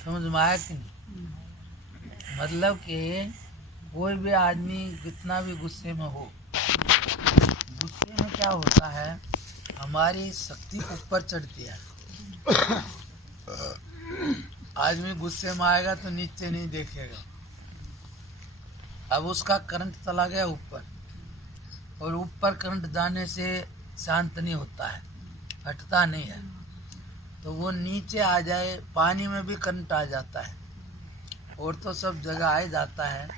समझ में आया कि नहीं? मतलब कि कोई भी आदमी कितना भी गुस्से में हो, गुस्से में क्या होता है, हमारी शक्ति ऊपर चढ़ती है। आदमी गुस्से में आएगा तो नीचे नहीं देखेगा। अब उसका करंट चला गया ऊपर, और ऊपर करंट जाने से शांत नहीं होता है, हटता नहीं है। तो वो नीचे आ जाए, पानी में भी करंट आ जाता है, और तो सब जगह आ जाता है,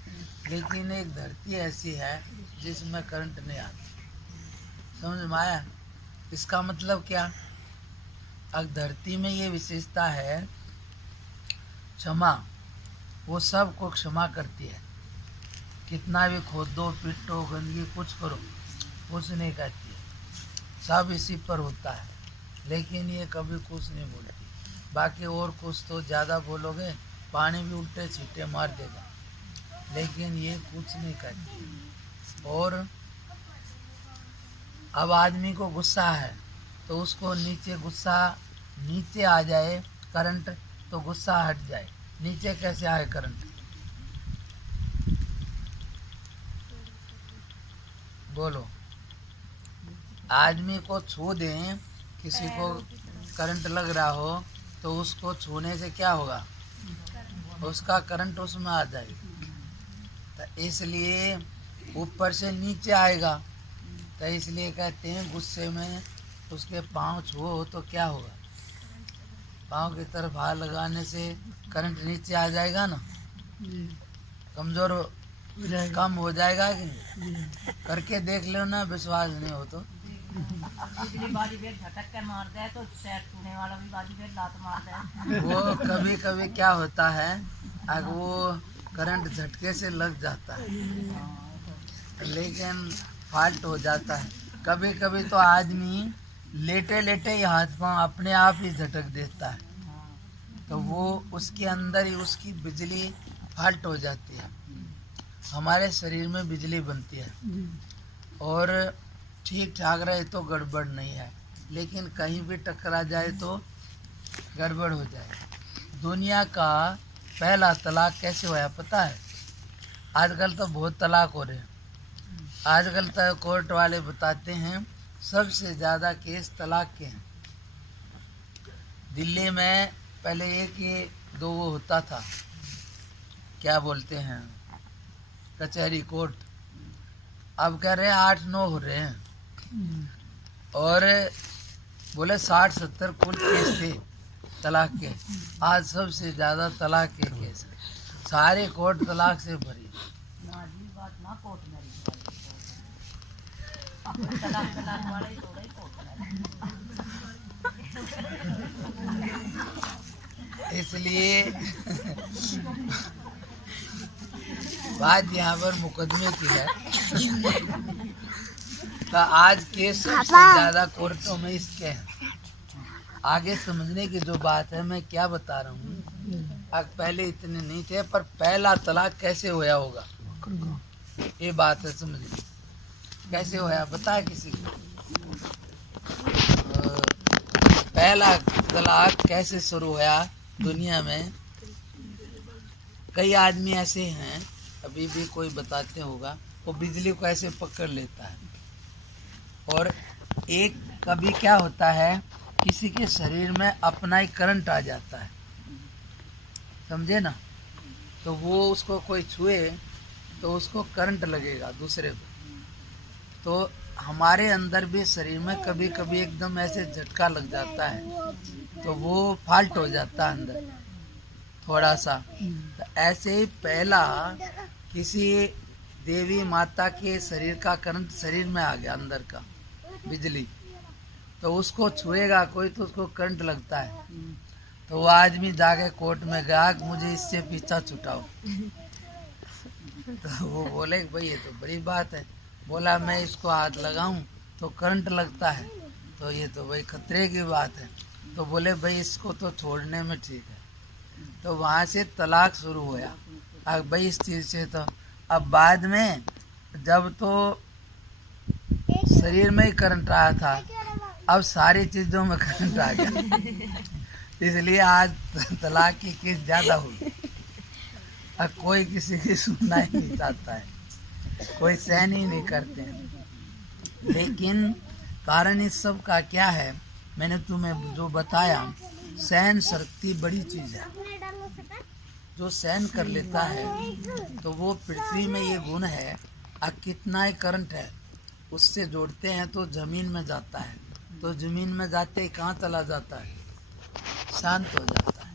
लेकिन एक धरती ऐसी है जिसमें करंट नहीं आता। समझ में आया? इसका मतलब क्या? अब धरती में ये विशेषता है क्षमा, वो सब को क्षमा करती है। कितना भी खोदो, पीटो, गंदगी कुछ करो, कुछ नहीं कहती है। सब इसी पर होता है, लेकिन ये कभी कुछ नहीं बोलती। बाकी और कुछ तो ज़्यादा बोलोगे, पानी भी उल्टे छींटे मार देगा, लेकिन ये कुछ नहीं कहती। और अब आदमी को गुस्सा है तो उसको नीचे गुस्सा नीचे आ जाए करंट, तो गुस्सा हट जाए। नीचे कैसे आए करंट? बोलो। आदमी को छू दें, किसी को करंट लग रहा हो तो उसको छूने से क्या होगा? उसका करंट उसमें आ जाएगा। तो इसलिए ऊपर से नीचे आएगा। तो इसलिए कहते हैं गुस्से में उसके पाँव छुओ तो क्या होगा? पाँव की तरफ हाथ लगाने से करंट नीचे आ जाएगा ना, कमजोर कम हो जाएगा कि नहीं? करके देख लो ना, विश्वास नहीं हो तो। झटक कर मार दे तो छूने वाला भी बाजी पे लात मार दे। वो कभी कभी क्या होता है, अगर वो करंट झटके से लग जाता है, लेकिन फाल्ट हो जाता है। कभी कभी तो आदमी लेटे लेटे ही हाथ पांव अपने आप ही झटक देता है, तो वो उसके अंदर ही उसकी बिजली फाल्ट हो जाती है। हमारे शरीर में बिजली बनती है, और ठीक ठाक रहे तो गड़बड़ नहीं है, लेकिन कहीं भी टकरा जाए तो गड़बड़ हो जाए। दुनिया का पहला तलाक कैसे हुआ पता है? आजकल तो बहुत तलाक हो रहे हैं। आजकल तो कोर्ट वाले बताते हैं सबसे ज़्यादा केस तलाक के हैं। दिल्ली में पहले एक ही दो वो होता था, क्या बोलते हैं, कचहरी कोर्ट। अब कह रहे हैं 8-9 हो रहे हैं, और बोले 60-70 कुल केस थे तलाक के। आज सबसे ज़्यादा तलाक के केस है। सारे कोर्ट तलाक से भरी। इसलिए बात यहाँ पर मुकदमे की है। तो आज केस सबसे ज्यादा कोर्टों में इसके हैं। आगे समझने की जो बात है, मैं क्या बता रहा हूँ, अब पहले इतने नहीं थे, पर पहला तलाक कैसे होया होगा, ये बात है समझिए। कैसे होया बता किसी को? पहला तलाक कैसे शुरू हुआ दुनिया में? कई आदमी ऐसे हैं, अभी भी कोई बताते होगा, वो बिजली को ऐसे पकड़ लेता है, और एक कभी क्या होता है, किसी के शरीर में अपना ही करंट आ जाता है, समझे ना? तो वो उसको कोई छुए तो उसको करंट लगेगा दूसरे को। तो हमारे अंदर भी शरीर में कभी कभी एकदम ऐसे झटका लग जाता है, तो वो फाल्ट हो जाता है अंदर थोड़ा सा। तो ऐसे ही पहला किसी देवी माता के शरीर का करंट शरीर में आ गया, अंदर का बिजली, तो उसको छुएगा कोई तो उसको करंट लगता है। तो वो आदमी जाके कोर्ट में गया कि मुझे इससे पीछा छुटाओ। तो वो बोले कि भाई ये तो बड़ी बात है। बोला मैं इसको हाथ लगाऊं तो करंट लगता है, तो ये तो भाई खतरे की बात है। तो बोले भाई इसको तो छोड़ने में ठीक है। तो वहाँ से तलाक शुरू हुआ। अब भाई इस चीज़ से तो अब बाद में जब तो शरीर में ही करंट आया था, अब सारी चीज़ों में करंट आ गया। इसलिए आज तलाक की केस ज्यादा हुई। अब कोई किसी की सुनना ही नहीं चाहता है, कोई सहन ही नहीं करते हैं। लेकिन कारण इस सब का क्या है, मैंने तुम्हें जो बताया, सहन शक्ति बड़ी चीज है। जो सहन कर लेता है तो वो पृथ्वी में ये गुण है। अब कितना ही करंट है उससे जोड़ते हैं तो जमीन में जाता है, तो जमीन में जाते ही कहाँ चला जाता है, शांत हो जाता है।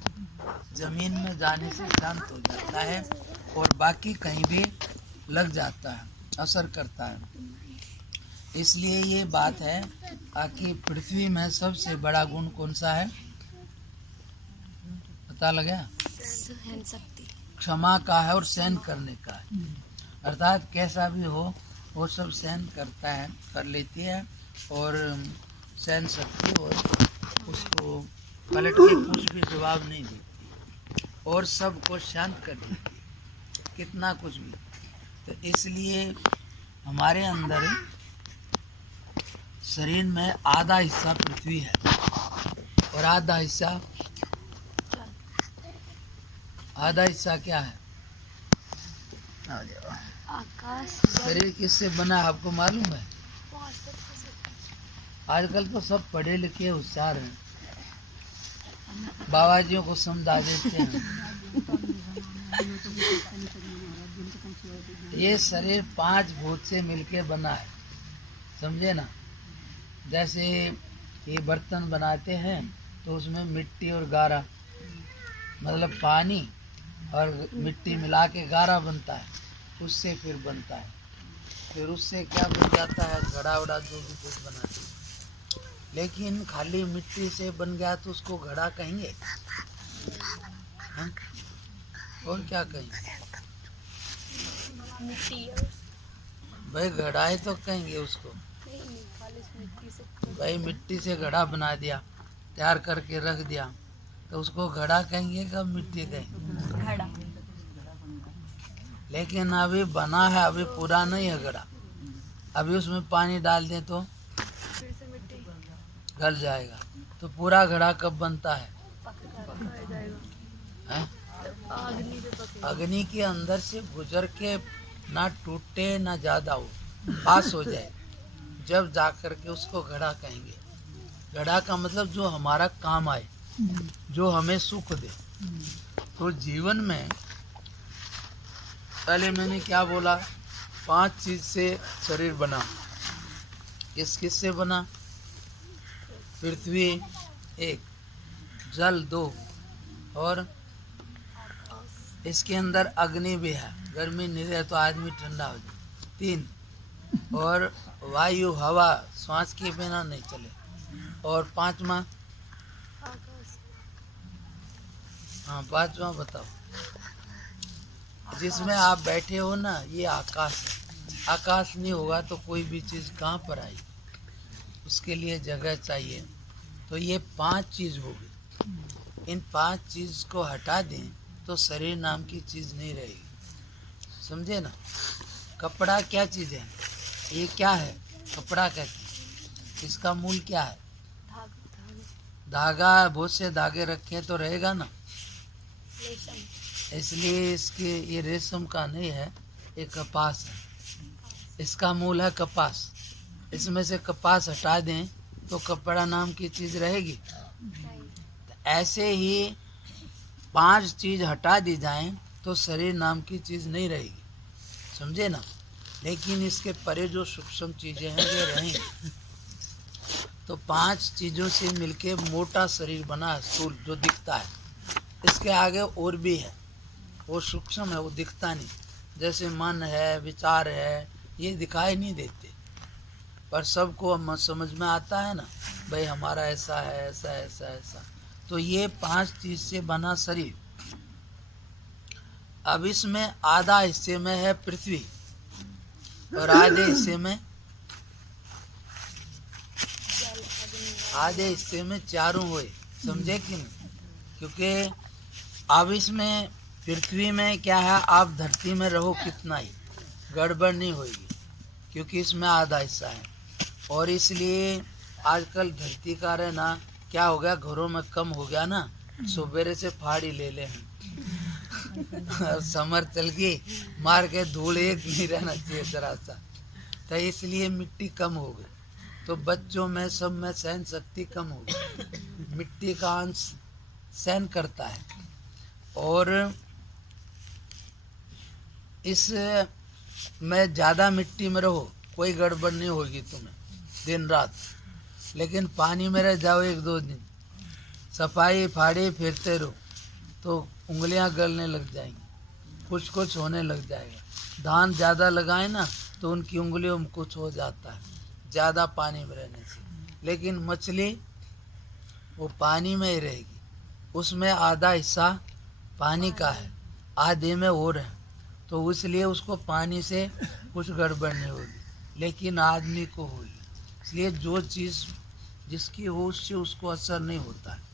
जमीन में जाने से शांत हो जाता है और बाकी कहीं भी लग जाता है, असर करता है। इसलिए ये बात है कि पृथ्वी में सबसे बड़ा गुण कौन सा है, पता लगा? सहन शक्ति। क्षमा का है और सहन करने का है। अर्थात कैसा भी हो वो सब सहन करता है, कर लेती है, और सहन शक्ति, और उसको पलट के कुछ भी जवाब नहीं देती और सबको शांत कर देती, कितना कुछ भी। तो इसलिए हमारे अंदर शरीर में आधा हिस्सा पृथ्वी है और आधा हिस्सा क्या है? आकाश। शरीर किससे बना है आपको मालूम है? आजकल तो सब पढ़े लिखे होशियार हैं, बाबाजियों को समझा देते हैं। ये शरीर 5 भूत से मिलके बना है, समझे ना? जैसे ये बर्तन बनाते हैं तो उसमें मिट्टी और गारा, मतलब पानी और मिट्टी मिला के गारा बनता है, उससे फिर बनता है, फिर उससे क्या बन जाता है, घड़ा वड़ा जो भी कुछ बनाते हैं। लेकिन खाली मिट्टी से बन गया तो उसको घड़ा कहेंगे? हाँ? और क्या कहेंगे भाई? घड़ा ही तो कहेंगे उसको। भाई मिट्टी से घड़ा बना दिया, तैयार करके रख दिया, तो उसको घड़ा कहेंगे कब मिट्टी कहेंगे? घड़ा। लेकिन अभी बना है, अभी पूरा नहीं है घड़ा। अभी उसमें पानी डाल दें तो फिर से मिट्टी गल जाएगा। तो पूरा घड़ा कब बनता है? हैं? अग्नि के अंदर से गुजर के ना टूटे ना ज्यादा हो, पास हो जाए, जब जाकर के उसको घड़ा कहेंगे। घड़ा का मतलब जो हमारा काम आए, जो हमें सुख दे। तो जीवन में पहले मैंने क्या बोला, 5 चीज से शरीर बना। किस किस से बना? पृथ्वी 1, जल 2, और इसके अंदर अग्नि भी है, गर्मी नहीं रहे तो आदमी ठंडा हो जाए। 3, और वायु हवा, श्वास के बिना नहीं चले। और 5वां, हाँ 5वां बताओ। जिसमें आप बैठे हो ना, ये आकाश है। आकाश नहीं होगा तो कोई भी चीज कहाँ पर आई, उसके लिए जगह चाहिए। तो ये 5 चीज होगी। इन 5 चीज को हटा दें तो शरीर नाम की चीज नहीं रहेगी, समझे ना? कपड़ा क्या चीज है? ये क्या है? कपड़ा कहते हैं। इसका मूल क्या है? धागा। बहुत से धागे रखे तो रहेगा ना, इसलिए इसके ये रेशम का नहीं है, ये कपास है। इसका मूल है कपास। इसमें से कपास हटा दें तो कपड़ा नाम की चीज रहेगी? ऐसे ही 5 चीज हटा दी जाएं तो शरीर नाम की चीज नहीं रहेगी, समझे ना? लेकिन इसके परे जो सूक्ष्म चीजें हैं वे रहेंगी। तो 5 चीजों से मिलके मोटा शरीर बना है, स्थूल जो दिखता है। इसके आगे और भी है, वो सूक्ष्म है, वो दिखता नहीं। जैसे मन है, विचार है, ये दिखाई नहीं देते, पर सबको समझ में आता है ना, भाई हमारा ऐसा है, ऐसा ऐसा ऐसा। तो ये 5 चीज से बना शरीर। अब इसमें आधा हिस्से में है पृथ्वी और आधे हिस्से में चारों हुए, समझे कि नहीं? क्योंकि अब इसमें पृथ्वी में क्या है, आप धरती में रहो कितना ही गड़बड़ नहीं होगी, क्योंकि इसमें आधा हिस्सा है। और इसलिए आजकल धरती का रहना क्या हो गया, घरों में कम हो गया ना, सुबेरे से फाड़ी ले ले समर चल गई मार के धूल एक नहीं रहना चाहिए जरा सा। तो इसलिए मिट्टी कम हो गई, तो बच्चों में सब में सहन शक्ति कम हो गई। मिट्टी का अंश सहन करता है। और इस में ज़्यादा मिट्टी में रहो कोई गड़बड़ नहीं होगी तुम्हें दिन रात, लेकिन पानी में रह जाओ एक दो दिन सफाई फाड़ी फिरते रहो तो उंगलियां गलने लग जाएंगी, कुछ कुछ होने लग जाएगा। धान ज़्यादा लगाए ना तो उनकी उंगलियों में कुछ हो जाता है ज़्यादा पानी में रहने से। लेकिन मछली वो पानी में ही रहेगी, उसमें आधा हिस्सा पानी का है आधे में और है, तो इसलिए उसको पानी से कुछ गड़बड़ नहीं होगी, लेकिन आदमी को होगी। इसलिए जो चीज़ जिसकी हो उससे उसको असर नहीं होता है।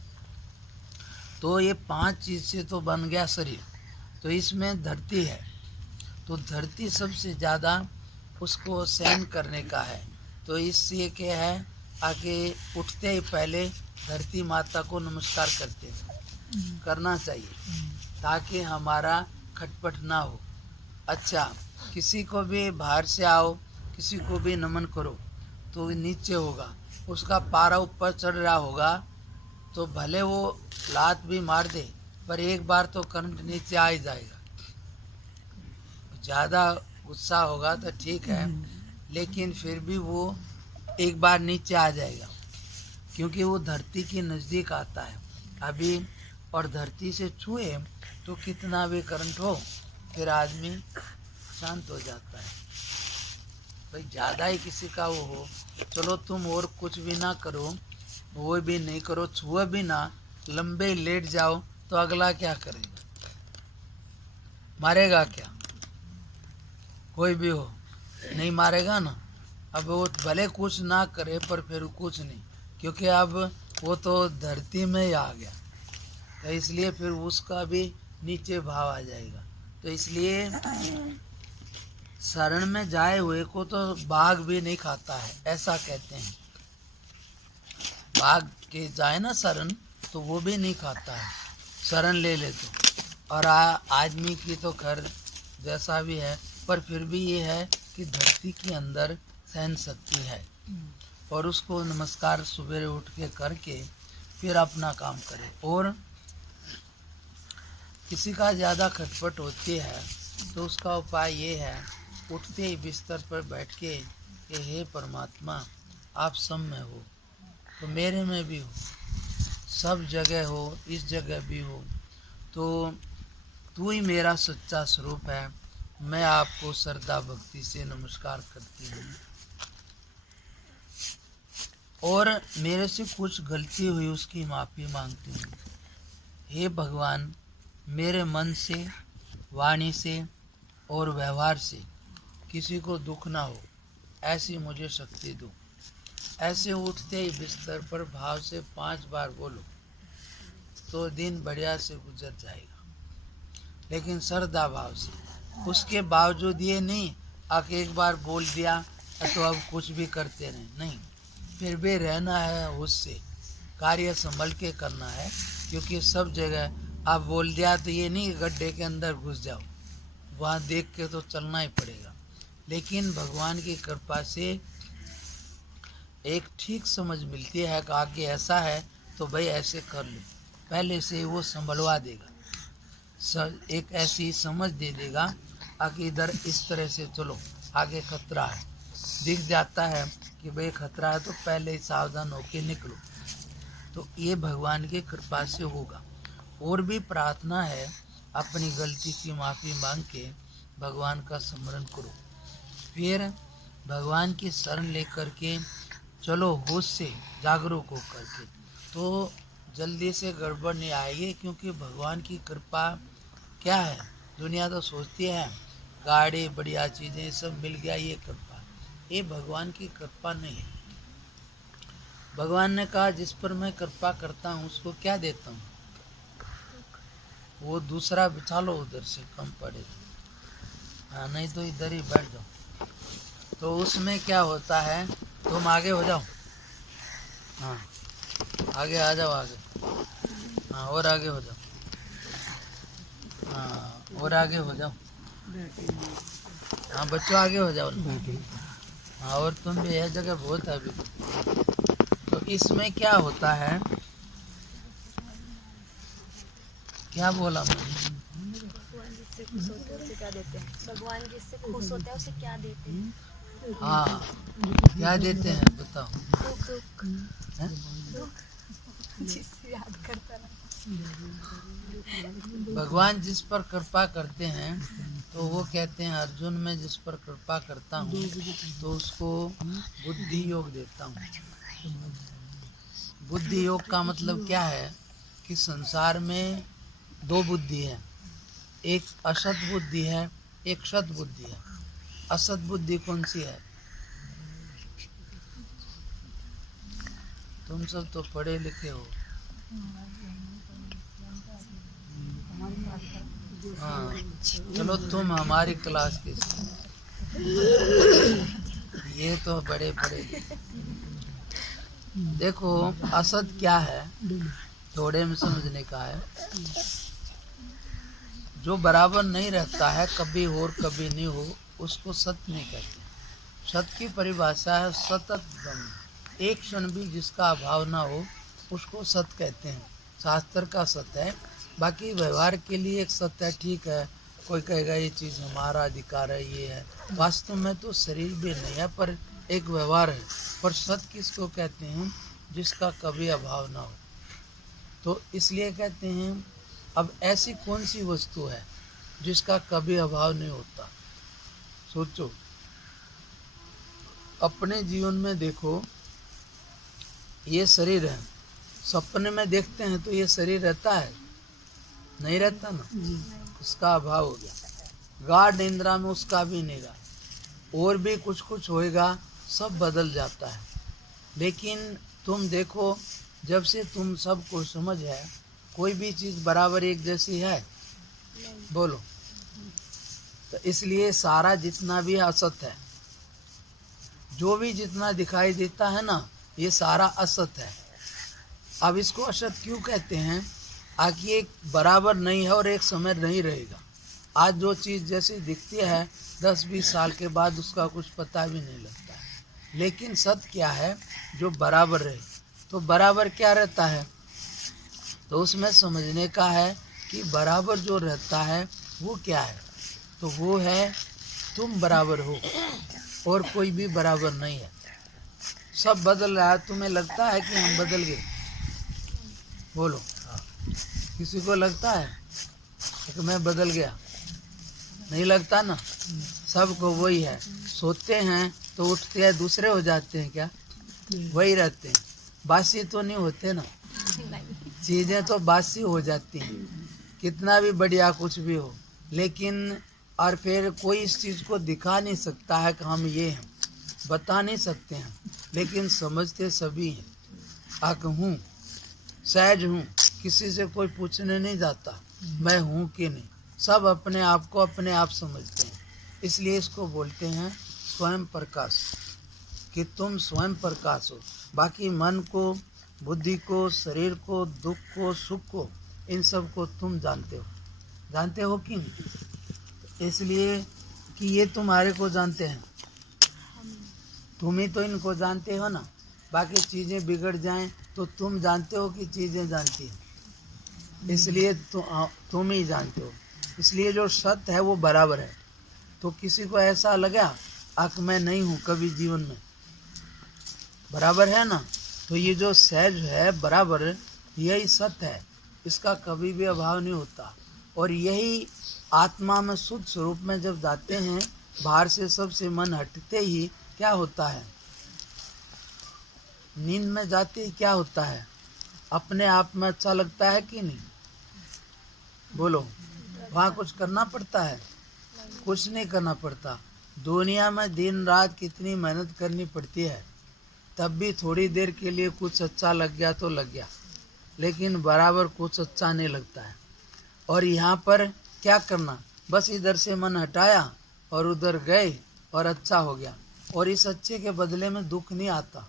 तो ये 5 चीज़ से तो बन गया शरीर। तो इसमें धरती है, तो धरती सबसे ज़्यादा उसको सहन करने का है। तो इससे क्या है, आगे उठते ही पहले धरती माता को नमस्कार करते हैं, करना चाहिए ताकि हमारा खटपट ना हो। अच्छा, किसी को भी बाहर से आओ किसी को भी नमन करो तो नीचे होगा, उसका पारा ऊपर चढ़ रहा होगा तो भले वो लात भी मार दे पर एक बार तो करंट नीचे आ ही जाएगा। ज़्यादा गुस्सा होगा तो ठीक है, लेकिन फिर भी वो एक बार नीचे आ जाएगा क्योंकि वो धरती के नज़दीक आता है अभी। और धरती से छुए तो कितना भी करंट हो फिर आदमी शांत हो जाता है। भाई ज़्यादा ही किसी का वो हो, चलो तुम और कुछ भी ना करो, वो भी नहीं करो, छुए भी ना, लंबे लेट जाओ तो अगला क्या करेगा, मारेगा क्या? कोई भी हो नहीं मारेगा ना। अब वो भले कुछ ना करे पर फिर कुछ नहीं, क्योंकि अब वो तो धरती में ही आ गया, तो इसलिए फिर उसका भी नीचे भाव आ जाएगा। तो इसलिए शरण में जाए हुए को तो बाघ भी नहीं खाता है, ऐसा कहते हैं। बाघ के जाए ना शरण तो वो भी नहीं खाता है, शरण ले ले तो। और आदमी की तो खैर जैसा भी है, पर फिर भी ये है कि धरती के अंदर सहन शक्ति है और उसको नमस्कार सवेरे उठ के करके फिर अपना काम करे। और किसी का ज़्यादा खटपट होती है तो उसका उपाय ये है, उठते ही बिस्तर पर बैठ के कि हे परमात्मा आप सब में हो तो मेरे में भी हो, सब जगह हो, इस जगह भी हो, तो तू ही मेरा सच्चा स्वरूप है। मैं आपको श्रद्धा भक्ति से नमस्कार करती हूँ और मेरे से कुछ गलती हुई उसकी माफ़ी मांगती हूँ। हे भगवान, मेरे मन से, वाणी से और व्यवहार से किसी को दुख ना हो, ऐसी मुझे शक्ति दो। ऐसे उठते ही बिस्तर पर भाव से 5 बार बोलो तो दिन बढ़िया से गुजर जाएगा, लेकिन श्रद्धा भाव से। उसके बावजूद ये नहीं आके एक बार बोल दिया तो अब कुछ भी करते नहीं, फिर भी रहना है उससे, कार्य संभल के करना है। क्योंकि सब जगह आप बोल दिया तो ये नहीं गड्ढे के अंदर घुस जाओ, वहाँ देख के तो चलना ही पड़ेगा। लेकिन भगवान की कृपा से एक ठीक समझ मिलती है कि आगे ऐसा है तो भाई ऐसे कर लो, पहले से वो संभलवा देगा, एक ऐसी समझ दे देगा आगे इधर इस तरह से चलो, आगे खतरा है, दिख जाता है कि भाई खतरा है तो पहले ही सावधान होके निकलो। तो ये भगवान की कृपा से होगा। और भी प्रार्थना है, अपनी गलती की माफ़ी मांग के भगवान का स्मरण करो, फिर भगवान की शरण लेकर के चलो, होश से जागरूक हो करके, तो जल्दी से गड़बड़ नहीं आएगी। क्योंकि भगवान की कृपा क्या है, दुनिया तो सोचती है गाड़ी बढ़िया चीज़ें सब मिल गया, ये कृपा, ये भगवान की कृपा नहीं है। भगवान ने कहा जिस पर मैं कृपा करता हूँ उसको क्या देता हूँ, वो दूसरा बिछा लो उधर से कम पड़े, हाँ नहीं तो इधर ही बैठ जाओ। तो उसमें क्या होता है, तुम आगे हो जाओ, हाँ आगे आ जाओ आगे। हाँ और आगे हो जाओ। हाँ और आगे हो जाओ। हाँ बच्चों आगे हो जाओ। हाँ और तुम भी, यह जगह बहुत है अभी। तो इसमें क्या होता है, क्या बोला मैं? भगवान जिससे खुश होते हैं उसे क्या देते हैं? भगवान जिससे खुश होता है उसे क्या देते हैं? हाँ क्या देते हैं बताओ? दुख दुख हैं? जिससे याद करता है। भगवान जिस पर कृपा करते हैं तो वो कहते हैं अर्जुन मैं जिस पर कृपा करता हूँ तो उसको बुद्धि योग देता हूँ। बुद्धि योग का मतलब क्या है कि संसार में दो बुद्धि है, एक असत बुद्धि है, एक सत बुद्धि है। असत बुद्धि कौन सी है? तुम सब तो पढ़े लिखे हो। हाँ चलो तुम हमारी क्लास के, ये तो बड़े बड़े। देखो असत क्या है, थोड़े में समझने का है। जो बराबर नहीं रहता है, कभी हो और कभी नहीं हो, उसको सत्य नहीं कहते। सत्य की परिभाषा है सतत ब्रह्म, एक क्षण भी जिसका अभाव ना हो उसको सत्य कहते हैं। शास्त्र का सत्य है। बाकी व्यवहार के लिए एक सत्य है, ठीक है। कोई कहेगा ये चीज़ हमारा अधिकार है, ये है। वास्तव में तो शरीर भी नहीं है पर एक व्यवहार है। पर सत्य किसको कहते हैं? जिसका कभी अभाव ना हो। तो इसलिए कहते हैं। अब ऐसी कौन सी वस्तु है जिसका कभी अभाव नहीं होता? सोचो, अपने जीवन में देखो, ये शरीर है, सपने में देखते हैं तो ये शरीर रहता है? नहीं रहता ना, उसका अभाव हो गया। गाढ़ निंद्रा में उसका भी नहीं रहा। और भी कुछ कुछ होएगा, सब बदल जाता है। लेकिन तुम देखो, जब से तुम सबको समझ है, कोई भी चीज़ बराबर एक जैसी है? बोलो। तो इसलिए सारा जितना भी असत है, जो भी जितना दिखाई देता है ना, ये सारा असत है। अब इसको असत क्यों कहते हैं? आकि एक बराबर नहीं है और एक समय नहीं रहेगा। आज जो चीज़ जैसी दिखती है 10-20 साल के बाद उसका कुछ पता भी नहीं लगता है। लेकिन सत्य क्या है? जो बराबर रहे। तो बराबर क्या रहता है? तो उसमें समझने का है कि बराबर जो रहता है वो क्या है। तो वो है तुम बराबर हो और कोई भी बराबर नहीं है। सब बदल रहा है। तुम्हें लगता है कि हम बदल गए? बोलो, किसी को लगता है कि मैं बदल गया? नहीं लगता ना। सबको वही है। सोते हैं तो उठते हैं दूसरे हो जाते हैं क्या? वही रहते हैं। बासी तो नहीं होते ना, चीज़ें तो बासी हो जाती हैं, कितना भी बढ़िया कुछ भी हो। लेकिन और फिर कोई इस चीज़ को दिखा नहीं सकता है कि हम ये हैं, बता नहीं सकते हैं, लेकिन समझते सभी हैं। आक हूँ, सहज हूँ, किसी से कोई पूछने नहीं जाता मैं हूँ कि नहीं। सब अपने आप को अपने आप समझते हैं। इसलिए इसको बोलते हैं स्वयं प्रकाश, कि तुम स्वयं प्रकाश हो। बाकी मन को, बुद्धि को, शरीर को, दुख को, सुख को, इन सब को तुम जानते हो। जानते हो कि नहीं? इसलिए कि ये तुम्हारे को जानते हैं, तुम ही तो इनको जानते हो ना। बाकी चीज़ें बिगड़ जाएं तो तुम जानते हो कि चीज़ें जानती हैं, इसलिए तुम ही जानते हो। इसलिए जो सत्य है वो बराबर है। तो किसी को ऐसा लगा कि मैं नहीं हूँ कभी जीवन में, बराबर है ना। तो ये जो सहज है बराबर, यही सत्य है, इसका कभी भी अभाव नहीं होता। और यही आत्मा में शुद्ध स्वरूप में जब जाते हैं, बाहर से सबसे मन हटते ही क्या होता है? नींद में जाते ही क्या होता है? अपने आप में अच्छा लगता है कि नहीं? बोलो। वहाँ कुछ करना पड़ता है? कुछ नहीं करना पड़ता। दुनिया में दिन रात कितनी मेहनत करनी पड़ती है, तब भी थोड़ी देर के लिए कुछ अच्छा लग गया तो लग गया, लेकिन बराबर कुछ अच्छा नहीं लगता है। और यहाँ पर क्या करना? बस इधर से मन हटाया और उधर गए और अच्छा हो गया। और इस अच्छे के बदले में दुख नहीं आता।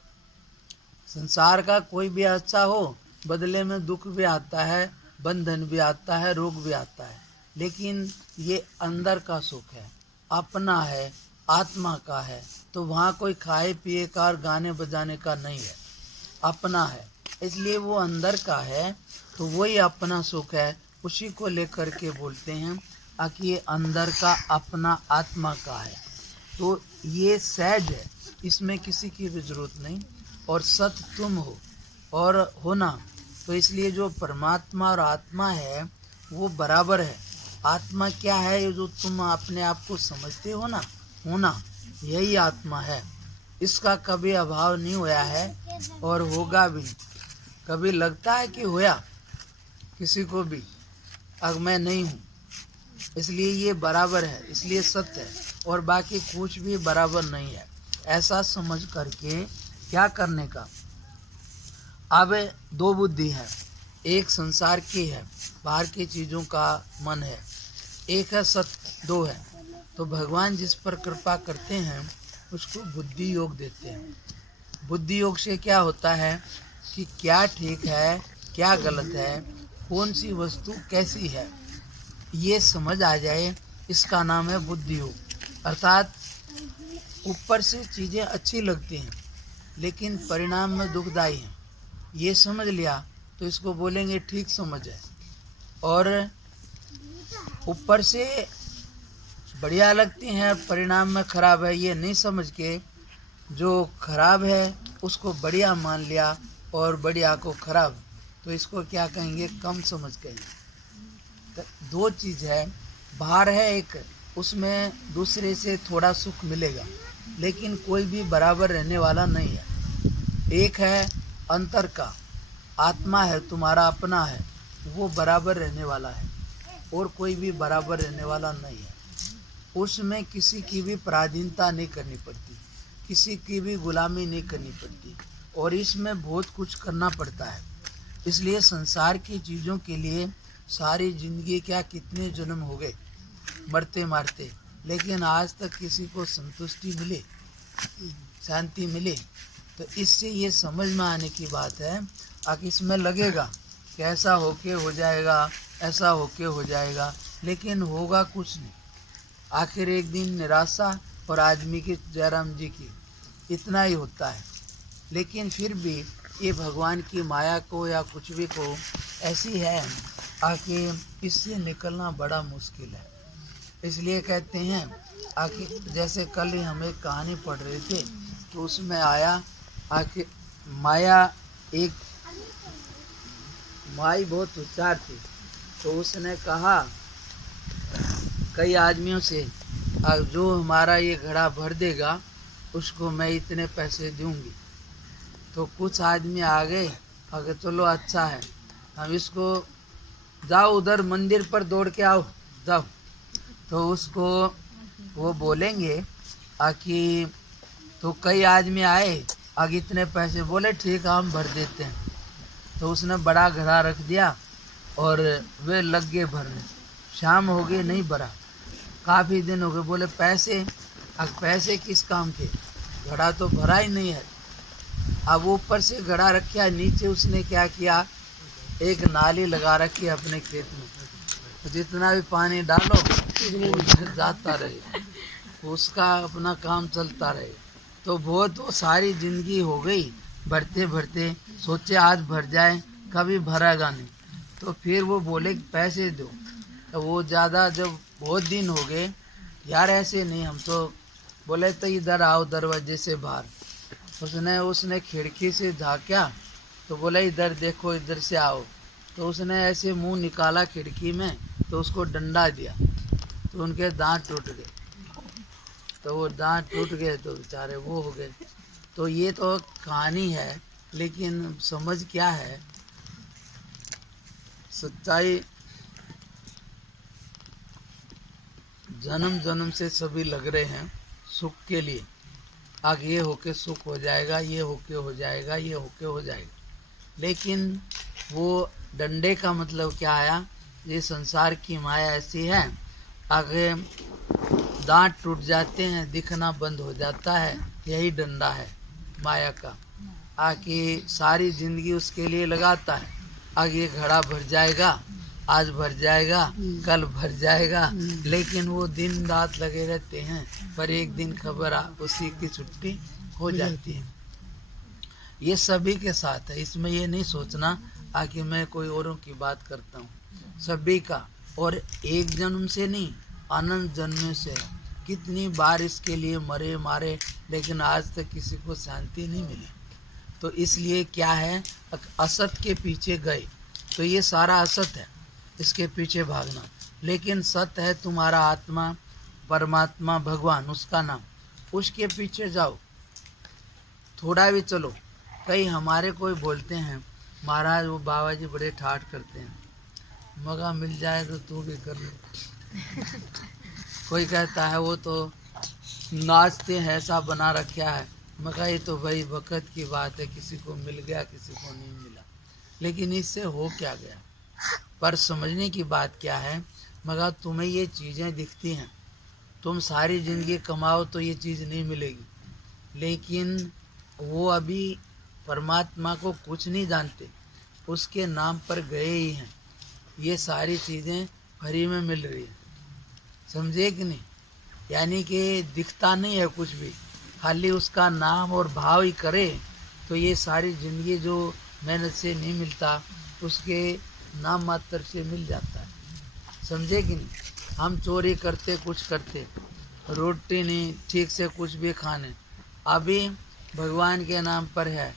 संसार का कोई भी अच्छा हो, बदले में दुख भी आता है, बंधन भी आता है, रोग भी आता है। लेकिन ये अंदर का सुख है, अपना है, आत्मा का है, तो वहाँ कोई खाए पिए का और गाने बजाने का नहीं है, अपना है। इसलिए वो अंदर का है, तो वही अपना सुख है, उसी को लेकर के बोलते हैं कि ये अंदर का अपना आत्मा का है। तो ये सहज है, इसमें किसी की भी जरूरत नहीं। और सत तुम हो और होना, तो इसलिए जो परमात्मा और आत्मा है वो बराबर है। आत्मा क्या है? ये जो तुम अपने आप को समझते हो ना, होना, यही आत्मा है। इसका कभी अभाव नहीं हुआ है और होगा भी नहीं। कभी लगता है कि होया किसी को भी, अब मैं नहीं हूँ, इसलिए ये बराबर है, इसलिए सत्य है, और बाकी कुछ भी बराबर नहीं है। ऐसा समझ करके क्या करने का? अब दो बुद्धि है, एक संसार की है, बाहर की चीज़ों का मन है, एक है सत्य, दो है। तो भगवान जिस पर कृपा करते हैं उसको बुद्धि योग देते हैं। बुद्धि योग से क्या होता है कि क्या ठीक है, क्या गलत है, कौन सी वस्तु कैसी है, ये समझ आ जाए, इसका नाम है बुद्धि योग। अर्थात ऊपर से चीज़ें अच्छी लगती हैं लेकिन परिणाम में दुखदायी हैं, ये समझ लिया तो इसको बोलेंगे ठीक समझ है। और ऊपर से बढ़िया लगती हैं, परिणाम में खराब है, ये नहीं समझ के जो खराब है उसको बढ़िया मान लिया और बढ़िया को खराब, तो इसको क्या कहेंगे? कम समझ कहेंगे। तो दो चीज़ है, बाहर है एक, उसमें दूसरे से थोड़ा सुख मिलेगा लेकिन कोई भी बराबर रहने वाला नहीं है। एक है अंतर का, आत्मा है, तुम्हारा अपना है, वो बराबर रहने वाला है और कोई भी बराबर रहने वाला नहीं है। उसमें किसी की भी पराधीनता नहीं करनी पड़ती, किसी की भी गुलामी नहीं करनी पड़ती, और इसमें बहुत कुछ करना पड़ता है। इसलिए संसार की चीज़ों के लिए सारी जिंदगी क्या कितने जन्म हो गए मरते मारते, लेकिन आज तक किसी को संतुष्टि मिले, शांति मिले। तो इससे ये समझ में आने की बात है कि इसमें लगेगा कि ऐसा होके हो जाएगा, ऐसा होके हो जाएगा, लेकिन होगा कुछ नहीं। आखिर एक दिन निराशा और आदमी की, जयराम जी की, इतना ही होता है। लेकिन फिर भी ये भगवान की माया को या कुछ भी को ऐसी है कि इससे निकलना बड़ा मुश्किल है। इसलिए कहते हैं कि जैसे कल ही हम एक कहानी पढ़ रहे थे तो उसमें आया कि माया, एक माई बहुत होशियार थी, तो उसने कहा कई आदमियों से, जो हमारा ये घड़ा भर देगा उसको मैं इतने पैसे दूंगी। तो कुछ आदमी आ गए, अगर चलो अच्छा है, हम इसको, जाओ उधर मंदिर पर दौड़ के आओ, जाओ। तो उसको वो बोलेंगे कि तो कई आदमी आए, आगे इतने पैसे, बोले ठीक है हम भर देते हैं। तो उसने बड़ा घड़ा रख दिया और वे लग गए भरने। शाम हो गई, नहीं भरा, काफ़ी दिन हो गए, बोले पैसे, अब पैसे किस काम के, घड़ा तो भरा ही नहीं है। अब ऊपर से घड़ा रखा, नीचे उसने क्या किया, एक नाली लगा रखी अपने खेत में, तो जितना भी पानी डालो वो जाता रहे, उसका अपना काम चलता रहे। तो बहुत वो सारी जिंदगी हो गई भरते भरते, सोचे आज भर जाए, कभी भरागा नहीं। तो फिर वो बोले पैसे दो। तो वो ज़्यादा, जब बहुत दिन हो गए, यार ऐसे नहीं, हम तो बोले तो इधर आओ दरवाजे से बाहर। उसने खिड़की से झाँका तो बोला इधर देखो, इधर से आओ। तो उसने ऐसे मुंह निकाला खिड़की में, तो उसको डंडा दिया, तो उनके दांत टूट गए। तो वो दांत टूट गए तो बेचारे वो हो गए। तो ये तो कहानी है, लेकिन समझ क्या है, सच्चाई जन्म जन्म से सभी लग रहे हैं सुख के लिए, आगे ये होके सुख हो जाएगा, ये होके हो जाएगा, ये होके हो जाएगा। लेकिन वो डंडे का मतलब क्या आया, ये संसार की माया ऐसी है, आगे दांत टूट जाते हैं, दिखना बंद हो जाता है, यही डंडा है माया का। आके सारी जिंदगी उसके लिए लगाता है। आगे घड़ा भर जाएगा, आज भर जाएगा, कल भर जाएगा, लेकिन वो दिन रात लगे रहते हैं, पर एक दिन खबर उसी की छुट्टी हो जाती है। ये सभी के साथ है, इसमें ये नहीं सोचना आकि मैं कोई औरों की बात करता हूँ, सभी का। और एक जन्म से नहीं, अनंत जन्मों से है। कितनी बार इसके लिए मरे मारे, लेकिन आज तक किसी को शांति नहीं मिली। तो इसलिए क्या है, असत के पीछे गए तो ये सारा असत है, इसके पीछे भागना। लेकिन सत्य है तुम्हारा आत्मा, परमात्मा, भगवान, उसका नाम, उसके पीछे जाओ, थोड़ा भी चलो। कई हमारे कोई बोलते हैं महाराज वो बाबा जी बड़े ठाठ करते हैं, मौका मिल जाए तो तू भी कर ले। कोई कहता है वो तो नाचते हैं, ऐसा बना रखा है। मगर ये तो भाई वक़्त की बात है, किसी को मिल गया किसी को नहीं मिला, लेकिन इससे हो क्या गया। पर समझने की बात क्या है, मगर तुम्हें ये चीज़ें दिखती हैं, तुम सारी ज़िंदगी कमाओ तो ये चीज़ नहीं मिलेगी। लेकिन वो अभी परमात्मा को कुछ नहीं जानते, उसके नाम पर गए ही हैं। ये सारी चीज़ें फ्री में मिल रही है, समझे कि नहीं। यानी कि दिखता नहीं है कुछ भी, खाली उसका नाम और भाव ही करे तो ये सारी ज़िंदगी जो मेहनत से नहीं मिलता, उसके नाम मात्र से मिल जाता है, समझे कि नहीं। हम चोरी करते, कुछ करते, रोटी नहीं ठीक से कुछ भी खाने, अभी भगवान के नाम पर है,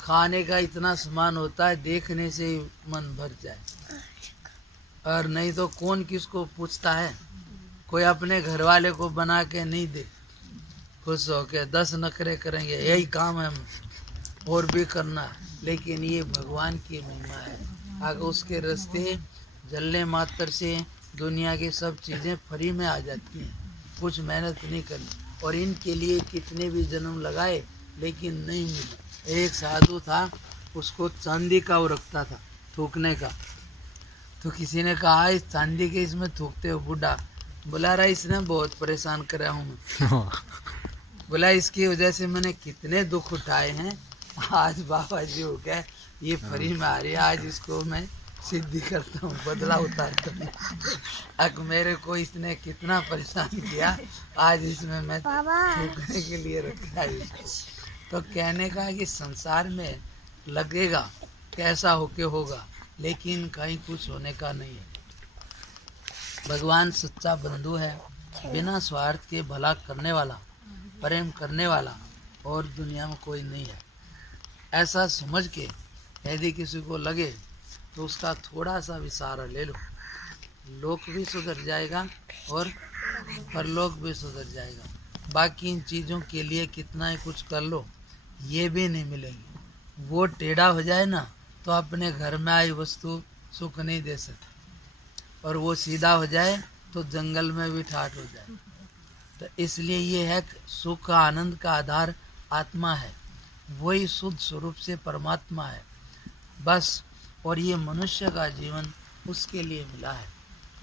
खाने का इतना सामान होता है, देखने से ही मन भर जाए। और नहीं तो कौन किसको पूछता है, कोई अपने घर वाले को बना के नहीं दे, खुश हो के 10 नखरे करेंगे, यही काम है हमें और भी करना है। लेकिन ये भगवान की महिमा है, अगर उसके रास्ते जलने मात्र से दुनिया की सब चीज़ें फ्री में आ जाती हैं, कुछ मेहनत नहीं करनी। और इनके लिए कितने भी जन्म लगाए लेकिन नहीं मिला। एक साधु था, उसको चांदी का वो रखता था थूकने का, तो किसी ने कहा इस चांदी के इसमें थूकते हो बूढ़ा, बोला रहा इसने बहुत परेशान करा हूँ मैं। बोला इसकी वजह से मैंने कितने दुख उठाए हैं, आज बाबा जी हो गए, ये फ्री में आ रही है, आज इसको मैं सिद्धि करता हूँ, बदला उतारता हूँ। अब मेरे को इसने कितना परेशान किया, आज इसमें मैं थूकने के लिए रखा है इसको। तो कहने का है कि संसार में लगेगा कैसा होके होगा, लेकिन कहीं कुछ होने का नहीं है। भगवान सच्चा बंधु है, बिना स्वार्थ के भला करने वाला, प्रेम करने वाला, और दुनिया में कोई नहीं है। ऐसा समझ के यदि किसी को लगे तो उसका थोड़ा सा भी सहारा ले लो, लोक भी सुधर जाएगा और परलोक भी सुधर जाएगा। बाकी इन चीज़ों के लिए कितना ही कुछ कर लो, ये भी नहीं मिलेगी। वो टेढ़ा हो जाए ना तो अपने घर में आई वस्तु सुख नहीं दे सकती, और वो सीधा हो जाए तो जंगल में भी ठाठ हो जाए। तो इसलिए ये है कि सुख का आनंद का आधार आत्मा है, वही शुद्ध स्वरूप से परमात्मा है बस। और ये मनुष्य का जीवन उसके लिए मिला है।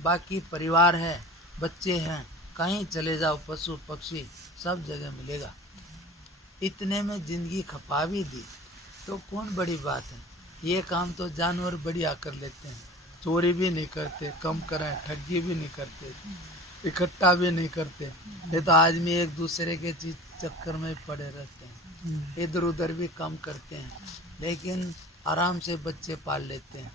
बाकी परिवार है, बच्चे हैं, कहीं चले जाओ, पशु पक्षी सब जगह मिलेगा। इतने में जिंदगी खपा भी दी तो कौन बड़ी बात है। ये काम तो जानवर बढ़िया कर लेते हैं, चोरी भी नहीं करते, कम करें ठगी भी नहीं करते, इकट्ठा भी नहीं करते। ये तो आदमी एक दूसरे के चीज चक्कर में पड़े रहते हैं, इधर उधर भी कम करते हैं, लेकिन आराम से बच्चे पाल लेते हैं,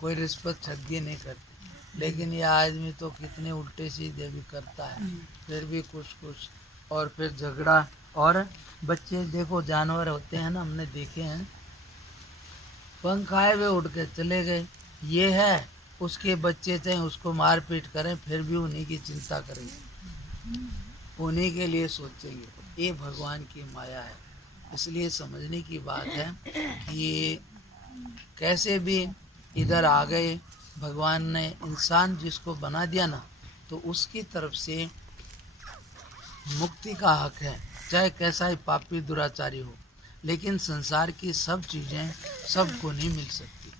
कोई रिश्वत ठगी नहीं करते। लेकिन ये आदमी तो कितने उल्टे सीधे भी करता है, फिर भी कुछ कुछ, और फिर झगड़ा। और बच्चे देखो जानवर होते हैं ना, हमने देखे हैं, पंख आए हुए उड़ के चले गए। ये है उसके बच्चे चाहे उसको मार पीट करें फिर भी उन्हीं की चिंता करेंगे, उन्हीं के लिए सोचेंगे। ये भगवान की माया है। इसलिए समझने की बात है कि ये कैसे भी इधर आ गए, भगवान ने इंसान जिसको बना दिया ना, तो उसकी तरफ से मुक्ति का हक है, चाहे कैसा ही पापी दुराचारी हो। लेकिन संसार की सब चीज़ें सबको नहीं मिल सकती,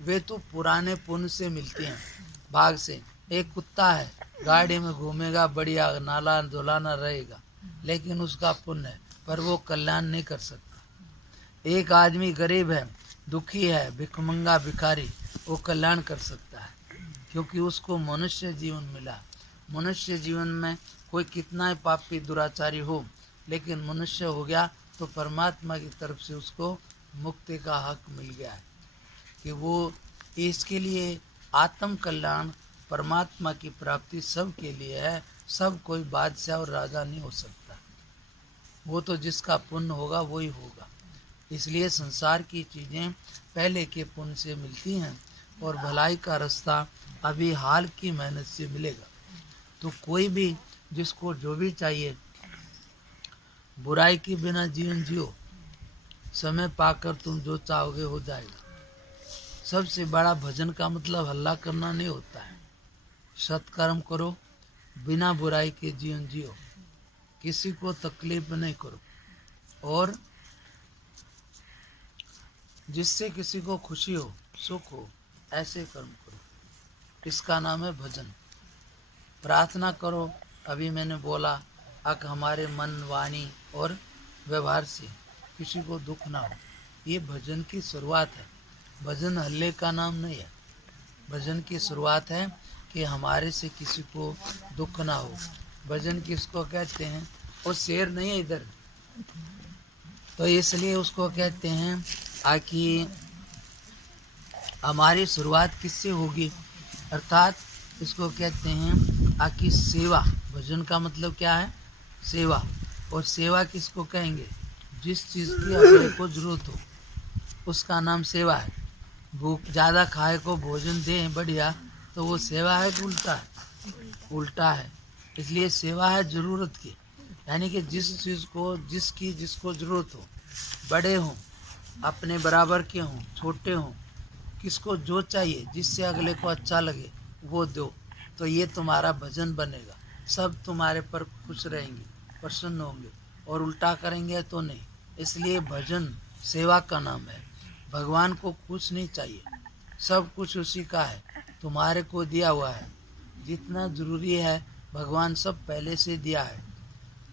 वे तो पुराने पुण्य से मिलती हैं, भाग से। एक कुत्ता है, गाड़ी में घूमेगा, बढ़िया नाला धुलाना रहेगा, लेकिन उसका पुण्य है, पर वो कल्याण नहीं कर सकता। एक आदमी गरीब है, दुखी है, भिखमंगा भिखारी, वो कल्याण कर सकता है, क्योंकि उसको मनुष्य जीवन मिला। मनुष्य जीवन में कोई कितना ही पापी दुराचारी हो, लेकिन मनुष्य हो गया तो परमात्मा की तरफ से उसको मुक्ति का हक मिल गया है, कि वो इसके लिए आत्म कल्याण, परमात्मा की प्राप्ति सबके लिए है। सब कोई बादशाह और राजा नहीं हो सकता, वो तो जिसका पुण्य होगा वही होगा। इसलिए संसार की चीज़ें पहले के पुण्य से मिलती हैं, और भलाई का रास्ता अभी हाल की मेहनत से मिलेगा। तो कोई भी जिसको जो भी चाहिए, बुराई के बिना जीवन जियो, समय पाकर तुम जो चाहोगे हो जाएगा। सबसे बड़ा भजन का मतलब हल्ला करना नहीं होता है। सत्कर्म करो, बिना बुराई के जीवन जियो, किसी को तकलीफ नहीं करो, और जिससे किसी को खुशी हो, सुख हो, ऐसे कर्म करो। इसका नाम है भजन। प्रार्थना करो, अभी मैंने बोला, कि हमारे मन, वाणी और व्यवहार से किसी को दुख ना हो। ये भजन की शुरुआत है। भजन हल्ले का नाम नहीं है। भजन की शुरुआत है कि हमारे से किसी को दुख ना हो। भजन किसको कहते हैं? वो शेर नहीं है इधर, तो इसलिए उसको कहते हैं कि हमारी शुरुआत किससे होगी, अर्थात इसको कहते हैं कि सेवा। भजन का मतलब क्या है? सेवा। और सेवा किसको कहेंगे? जिस चीज़ की अपने को जरूरत हो, उसका नाम सेवा है। भूख ज़्यादा खाए को भोजन दें बढ़िया, तो वो सेवा है कि उल्टा है? उल्टा है। इसलिए सेवा है ज़रूरत की, यानी कि जिस चीज़ को जिसको ज़रूरत हो, बड़े हों, अपने बराबर के हों, छोटे हों, किसको जो चाहिए, जिससे अगले को अच्छा लगे वो दो, तो ये तुम्हारा भजन बनेगा। सब तुम्हारे पर खुश रहेंगे, प्रसन्न होंगे, और उल्टा करेंगे तो नहीं। इसलिए भजन सेवा का नाम है। भगवान को कुछ नहीं चाहिए, सब कुछ उसी का है, तुम्हारे को दिया हुआ है। जितना जरूरी है भगवान सब पहले से दिया है।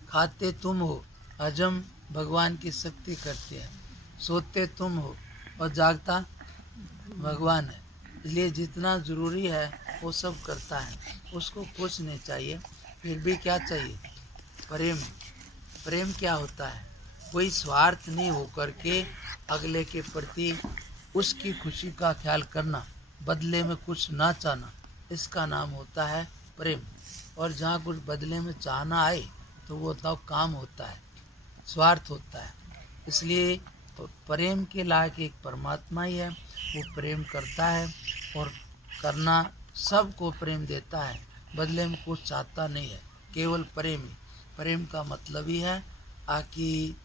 खाते तुम हो, हजम भगवान की शक्ति करते हैं। सोते तुम हो और जागता भगवान है। इसलिए जितना जरूरी है वो सब करता है, उसको कुछ नहीं चाहिए। फिर भी क्या चाहिए? प्रेम। प्रेम क्या होता है? कोई स्वार्थ नहीं होकर के अगले के प्रति उसकी खुशी का ख्याल करना, बदले में कुछ ना चाहना, इसका नाम होता है प्रेम। और जहाँ कुछ बदले में चाहना आए तो वो तो काम होता है, स्वार्थ होता है। इसलिए तो प्रेम के लायक एक परमात्मा ही है, वो प्रेम करता है और करना सबको प्रेम देता है, बदले में कुछ चाहता नहीं है, केवल प्रेम ही। प्रेम का मतलब ही है कि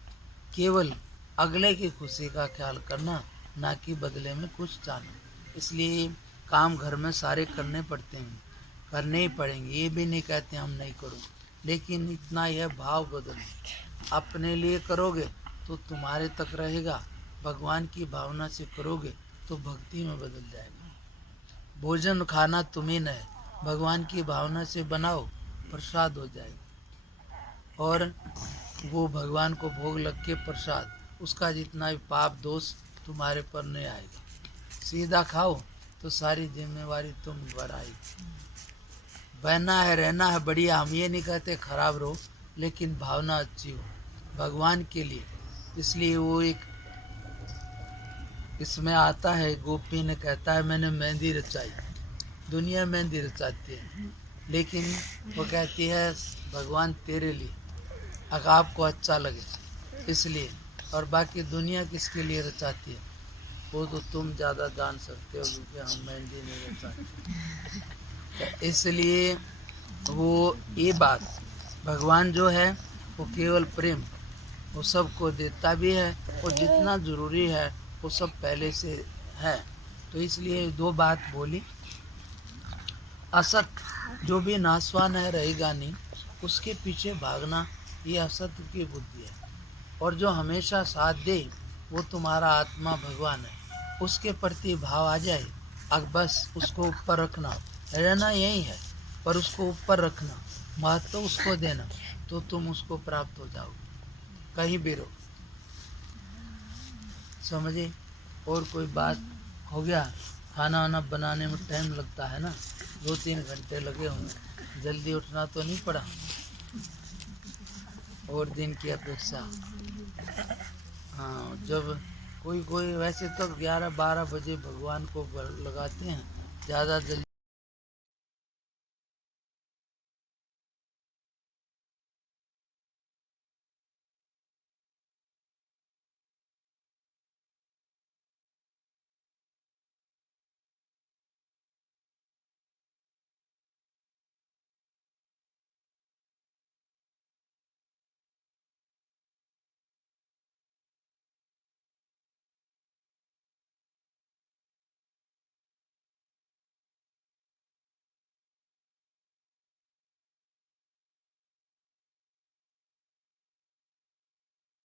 केवल अगले की खुशी का ख्याल करना, ना कि बदले में कुछ चाहना। इसलिए काम घर में सारे करने पड़ते हैं, करने ही पड़ेंगे, ये भी नहीं कहते हम नहीं करो, लेकिन इतना ही है भाव बदलो। अपने लिए करोगे तो तुम्हारे तक रहेगा, भगवान की भावना से करोगे तो भक्ति में बदल जाएगा। भोजन खाना तुम्हें न है, भगवान की भावना से बनाओ, प्रसाद हो जाएगा, और वो भगवान को भोग लग के प्रसाद, उसका जितना भी पाप दोष तुम्हारे पर नहीं आएगा। सीधा खाओ तो सारी जिम्मेवारी तुम पर आएगी। बहना है, रहना है बढ़िया, हम ये नहीं कहते खराब रहो, लेकिन भावना अच्छी हो भगवान के लिए। इसलिए वो एक इसमें आता है, गोपी ने कहता है मैंने मेहंदी रचाई। दुनिया मेहंदी रचाती है, लेकिन वो कहती है भगवान तेरे लिए, अगर आपको अच्छा लगे इसलिए। और बाकी दुनिया किसके लिए रचाती है वो तो तुम ज़्यादा जान सकते हो, क्योंकि हम मेहंदी नहीं रचाते। इसलिए वो ये बात, भगवान जो है वो केवल प्रेम, वो सबको देता भी है, और जितना ज़रूरी है वो सब पहले से है। तो इसलिए दो बात बोली, असत जो भी नाशवान है रहेगा नहीं, उसके पीछे भागना ये असत्य की बुद्धि है। और जो हमेशा साथ दे वो तुम्हारा आत्मा भगवान है, उसके प्रति भाव आ जाए, अब बस उसको ऊपर रखना, रहना यही है, पर उसको ऊपर रखना, महत्व उसको देना, तो तुम उसको प्राप्त हो जाओगे कहीं भी रहो। समझे। और कोई बात हो गया, खाना वाना बनाने में टाइम लगता है ना, 2-3 घंटे लगे होंगे, जल्दी उठना तो नहीं पड़ा और दिन की अपेक्षा। हाँ, जब कोई वैसे तो 11-12 बजे भगवान को लगाते हैं, ज़्यादा जल्दी